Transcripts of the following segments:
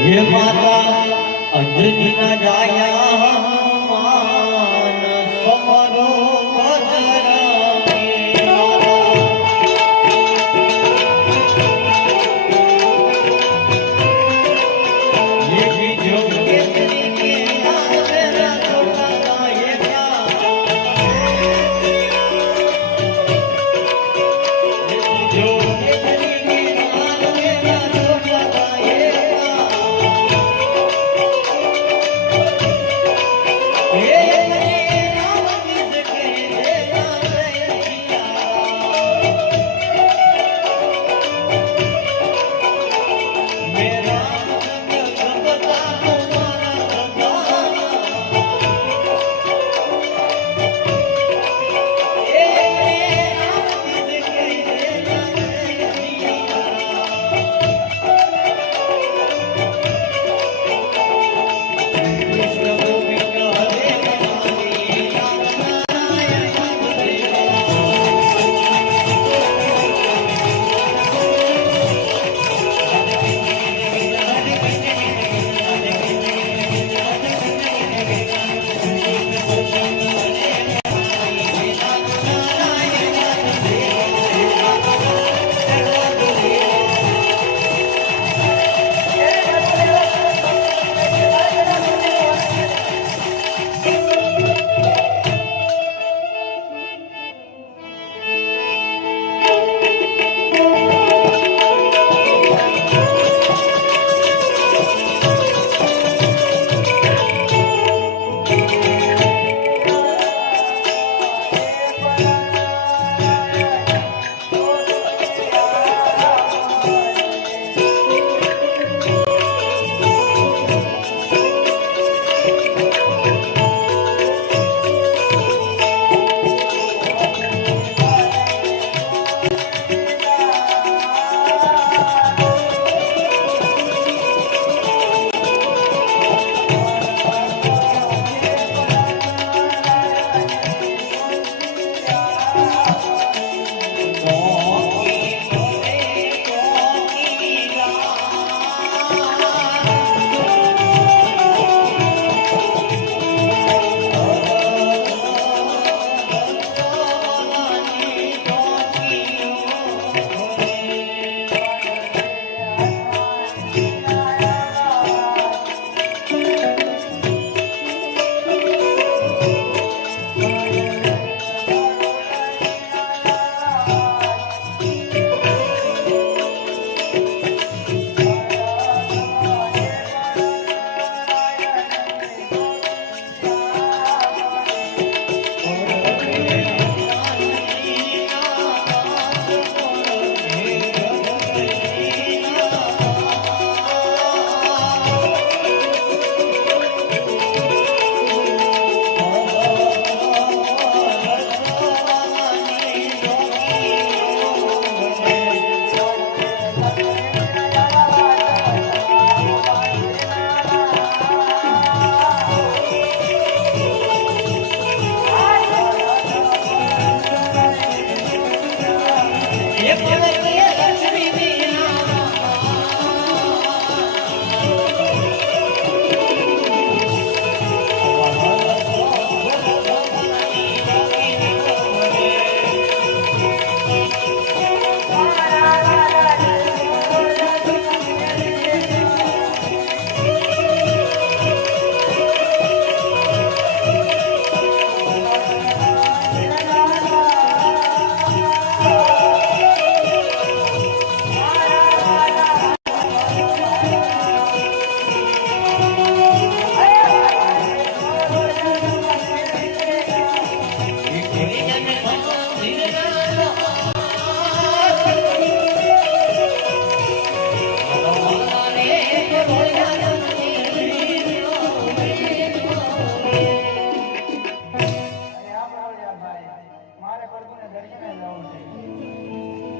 હે માતા અંજની ના જાયા હનુમાન સમરો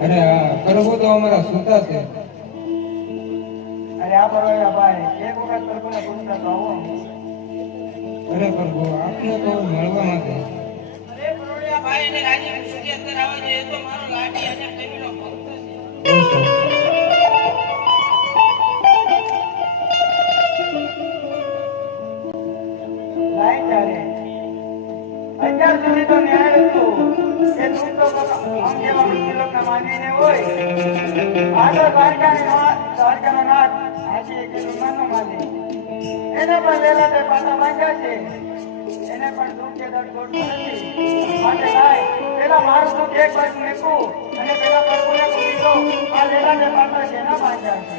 અરે પ્રભુ તો અમારા સુતા છે. અરે આ પરવાયા ભાઈ એક વખત પ્રભુને પૂછતા તો આવો. અરે પ્રભુ આપને તો મળવા માટે. અરે પરવાયા ભાઈ અને રાજી ખુશી અંદર આવવા જોઈએ તો મારો લાડી અને પ્રેમીનો ભક્ત છે. દ્વારકાનો નાથ હાથી એક વિમાનનો માલિક એને પણ લેલા તે પાટા માંગ્યા છે એને પણ દુઃખ કે દર્દ ગોઠવું નથી માટે લાય પેલા મારું દુઃખ એક બાજુ મૂકું અને પેલા પ્રભુને પૂછી દો આ લેલા તે પાટા જેના માંગ્યા છે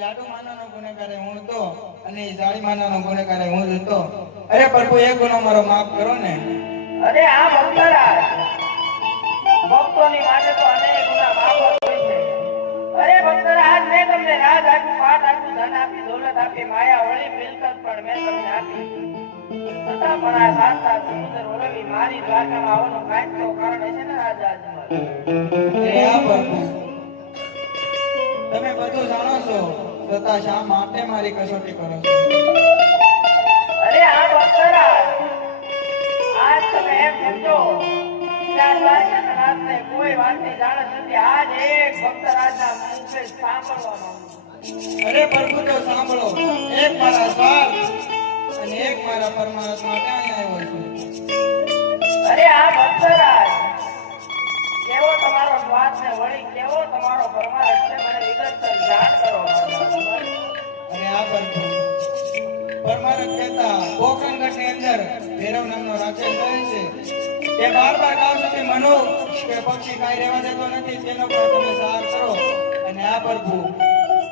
લાડુ માનાનો ગુનેગાર હું હતો અને ઈ જાળી માનાનો ગુનેગાર હું જ હતો. અરે પ્રભુ એક ગુનો મારો માફ કરો ને. અરે આ ભક્તરાજ ભક્તોની માટે તો અનેક ગુના માફ હોય છે. અરે ભક્તરાજ મેં તમને રાજ આપ્યું, પાટ આપ્યું, ધન આપી, દોલત આપી, માયા વળી મિલકત પણ મેં તમને આપી. છતાં પણ આ સાત સાત સમુદ્ર ઓળંગી મારી દ્વારકામાં આવવાનું કાંઈક તો કારણ હશે ને રાજા અજમલ? અરે આ પ્રભુ તમે બધું જાણો છો છતાં શા માટે મારી કસોટી કરો છો? અરે આ ભક્તરાજ આજ તમે એમ સમજો કે આ દ્વારકાના નાથને કોઈ વાતની જાણ જ નથી. આજ એક ભક્તરાજના મુખે સાંભળવા માંગુ છું. અરે પ્રભુ તો સાંભળો, એક મારા સ્વાર્થ અને એક મારા પરમાત્મા ક્યાં આવ્યો છું. અરે આ ભક્તરાજ કેવો તમારો સ્વાદ ને વળી કેવો તમારો પરમાર્થ છે મને વિગતસર જાણ કરો. અને આ પ્રભુ પરમારથ કહેતા કોકણગઢની અંદર ભૈરવ નામનો રાક્ષસ રહે છે. તે બાર ગામ સુધી મનુષ્ય કે પક્ષી કાંઈ રહેવા દેતો નથી. તેનો પણ તમે સાર કરો. અને આ પ્રભુ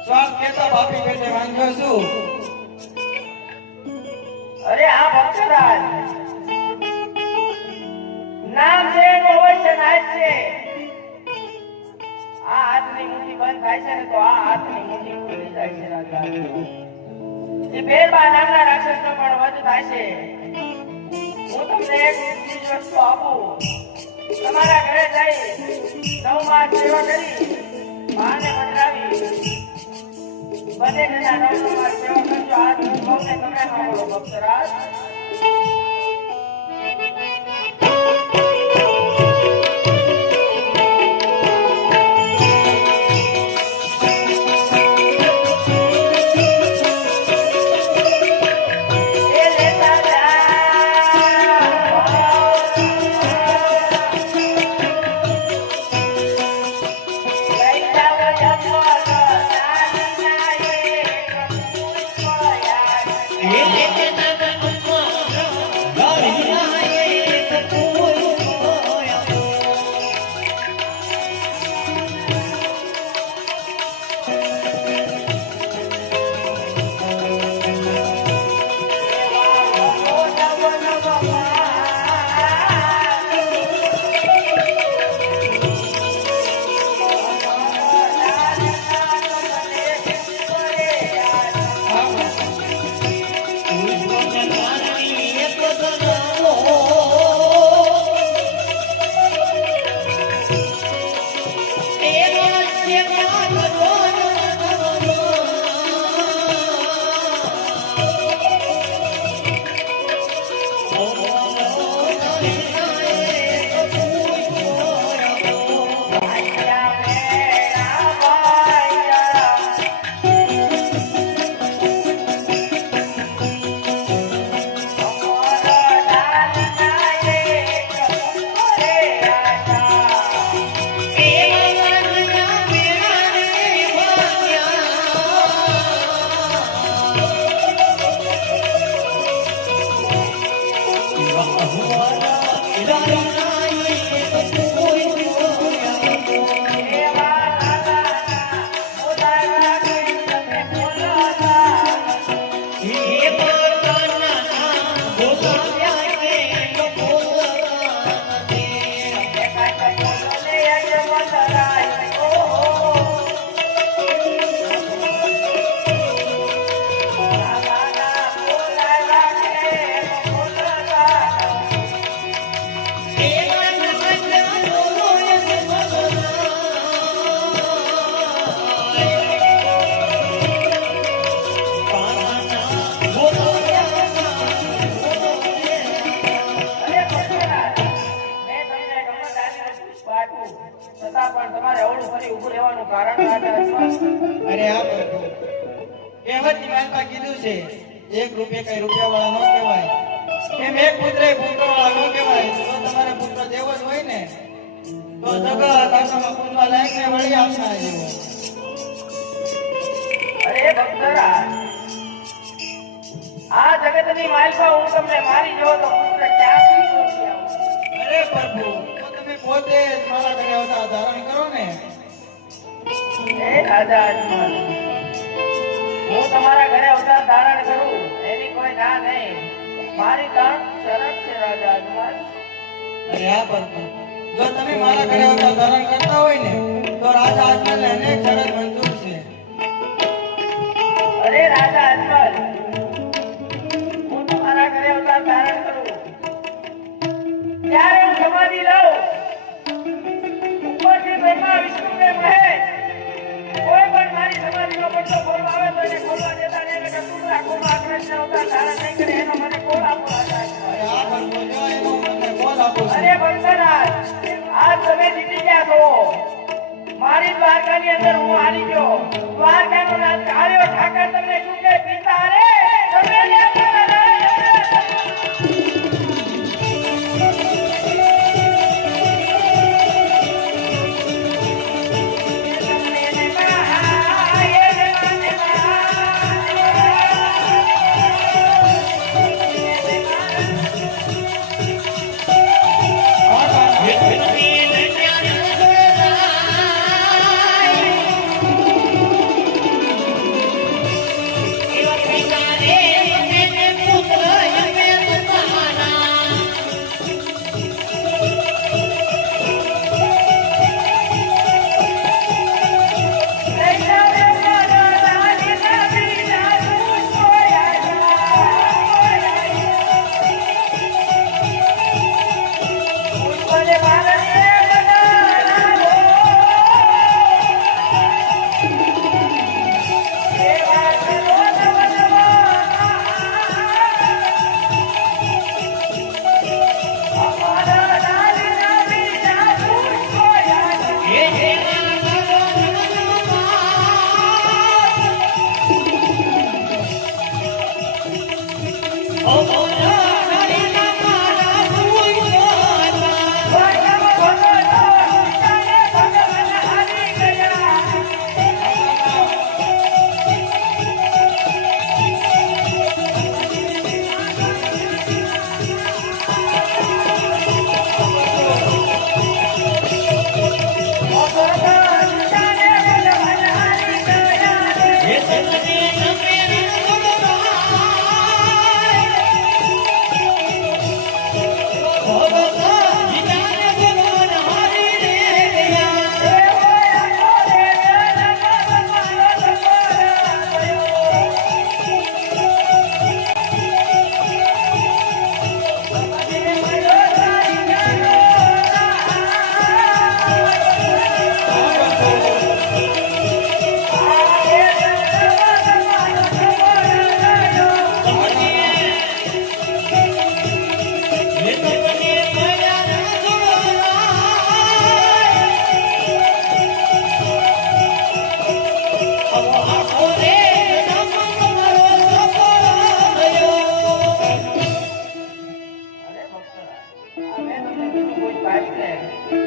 શ્વાસ કહેતા પાપી પેટે વાંધ્યો છું. અરે આ ભક્તરાજ નામ છે એનું અવશ્ય નાશ છે. આ હાથની મુઠ્ઠી બંધ થાય છે ને તો આ હાથની મુઠ્ઠી ખુલી જાય છે રાજા. એ બેરબા નામના રાક્ષસનો પણ વધ થાય છે. હું તમને એક ચીજ વસ્તુ આપું, તમારા ઘરે જઈ 9 માસ સેવા કરી માને પધરાવી બંને જણા 9 માસ સેવા કરજો. આજ હું કહું ને તમે સાંભળો ભક્તરાજ. એક રૂપિયા કઈ રૂપિયા વાળા નો કહેવાય. એમ એક પુત્ર પુત્ર વાળા નો કહેવાય. જો તમારા પુત્ર જેવો જ હોય ને તો જગત આસામાં પૂજવા લાયક ને વળી આપના જેવો. અરે ભક્તરાજ આ જગતની માલિકા હું તમને મારી જવો તો પુત્ર ક્યાંથી શોધી આવું? અરે પ્રભુ તો તમે પોતે જ મારા ઘરે આવતા ધારણ કરો ને. હે રાજા અજમલ તમારા ઘરે અવતાર ધારણ કરું એની કોઈ ના નહીં. મારી ત્રણ શરત છે રાજા અજમલ. અરે આ પ્રભુ, જો તમે મારા ઘરે અવતાર ધારણ કરતા હોય ને તો રાજા અજમલને અનેક શરત મંજૂર છે. અરે રાજા અજમલ, હું તમારા ઘરે અવતાર ધારણ કરું ત્યારે હું સમાધિ લઉં, ઉપરથી બ્રહ્મા વિષ્ણુને કહે કોઈ પણ મારી સમાધિનો પડદો ખોલવા આવે તો એને ખોલવા દેતા નહીં. એટલે ટુકડા ખોલવા કૃષ્ણ અવતાર ધારણ નહીં કરે એનો મને કોલ આપો રાજા અજમલ. અરે આ પ્રભુ, જો એનો હું તમને બોલ આપું છું. અરે ભક્તરાજ, આજ તમે જીતી ગયા છો. મારી દ્વારકાની અંદર હું હારી ગયો. દ્વારકાનો નાથ કાળિયો ઠાકર તમને શું કે પિતા રે તમે ને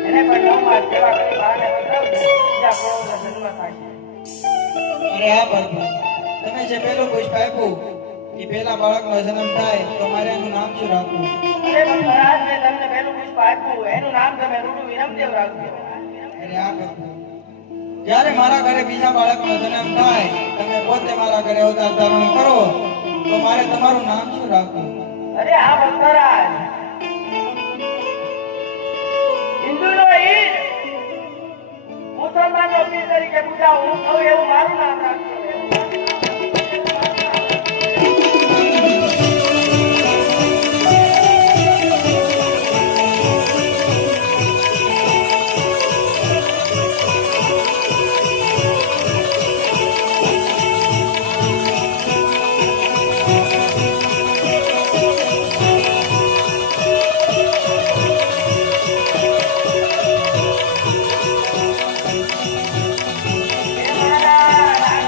એને પણ નવમાં સેવા કરી બહારને બતાવજો. બીજા કરોડનો જન્મ થાય. અરે આ પ્રભુ, તમે જે પેલું પુષ્પ આપ્યું એ પેલા બાળકનો જન્મ થાય તો મારે એનું નામ શું રાખવું? અરે મહારાજ, મેં તમને પહેલું પુષ્પ આપ્યું એનું નામ તમે રૂડુ વિરમદેવ રાખજો. અરે આ પ્રભુ, જ્યારે મારા ઘરે બીજા બાળકનો જન્મ થાય તમે પોતે મારા ઘરે અવતાર ધારણ કરો તો મારે તમારું નામ શું રાખવું? અરે આ ભક્તરાજ, હિન્દુનો ઈદ, મુસલમાનનો પીર તરીકે પૂજા હું કહું એવું મારું નામ રાખજો. મારા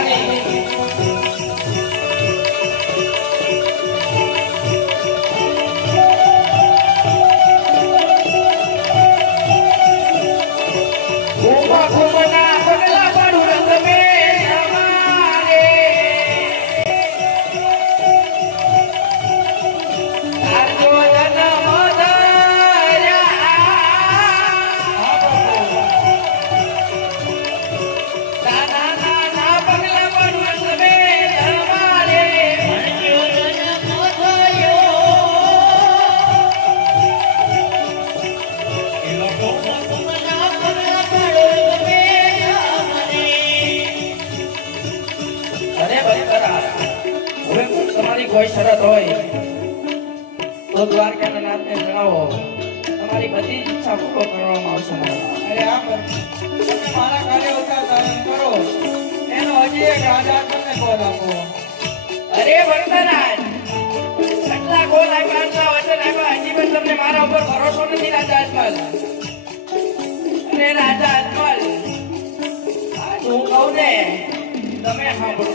રાણી ઘુમા ઘુમના પગલા પાડું રંગ મેં અમારે તારો જન્મ ધર્યા નાના નાના પગલા પાડું રંગ મેં અમારે ભણ્યો જન્મ થયો એવો ટોપા કુમના પગલા પાડો તમે અમને અરે બકરા હવે તમારી કોઈ શરત હોય તો દ્વારકાના નાથને જણાવો તમારી બધી જ ઈચ્છા પૂરો કરવામાં આવશે મારા. અરે આ પર તમે મારા કાર્ય ઉતાર ધારણ કરો એનો હજી એક રાજા તમને બોલ આપો. અરે વરદારાજ કેટલા ગોલ આપ્યા આટલા વચન આપ્યા હજી પણ તમને મારા ઉપર ભરોસો નથી રાજા અજમલ અને રાજા અજમલ આજ હું કહું ને તમે સાંભળો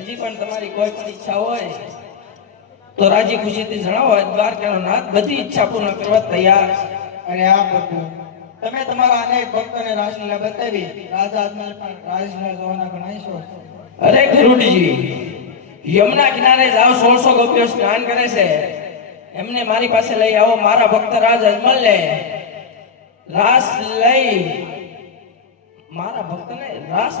હજી પણ તમારી કોઈ પણ ઈચ્છા હોય તો રાજી ખુશીથી જણાવો દ્વારકાનો નાથ બધી ઈચ્છા પૂર્ણ કરવા તૈયાર છે. અરે આ પ્રભુ તમે તમારા અનેક ભક્તોને રાસલીલા બતાવી રાજા અજમલ પણ રાસલીલા જોવાના ગણાઈશો. અરે ગરુડજી યમુના કિનારે જાઓ 1600 ગોપીઓ સ્નાન કરે છે એમને મારી પાસે લઈ આવો મારા ભક્ત રાજ અજમલને રાસ લઈ મારા ભક્તને રાસ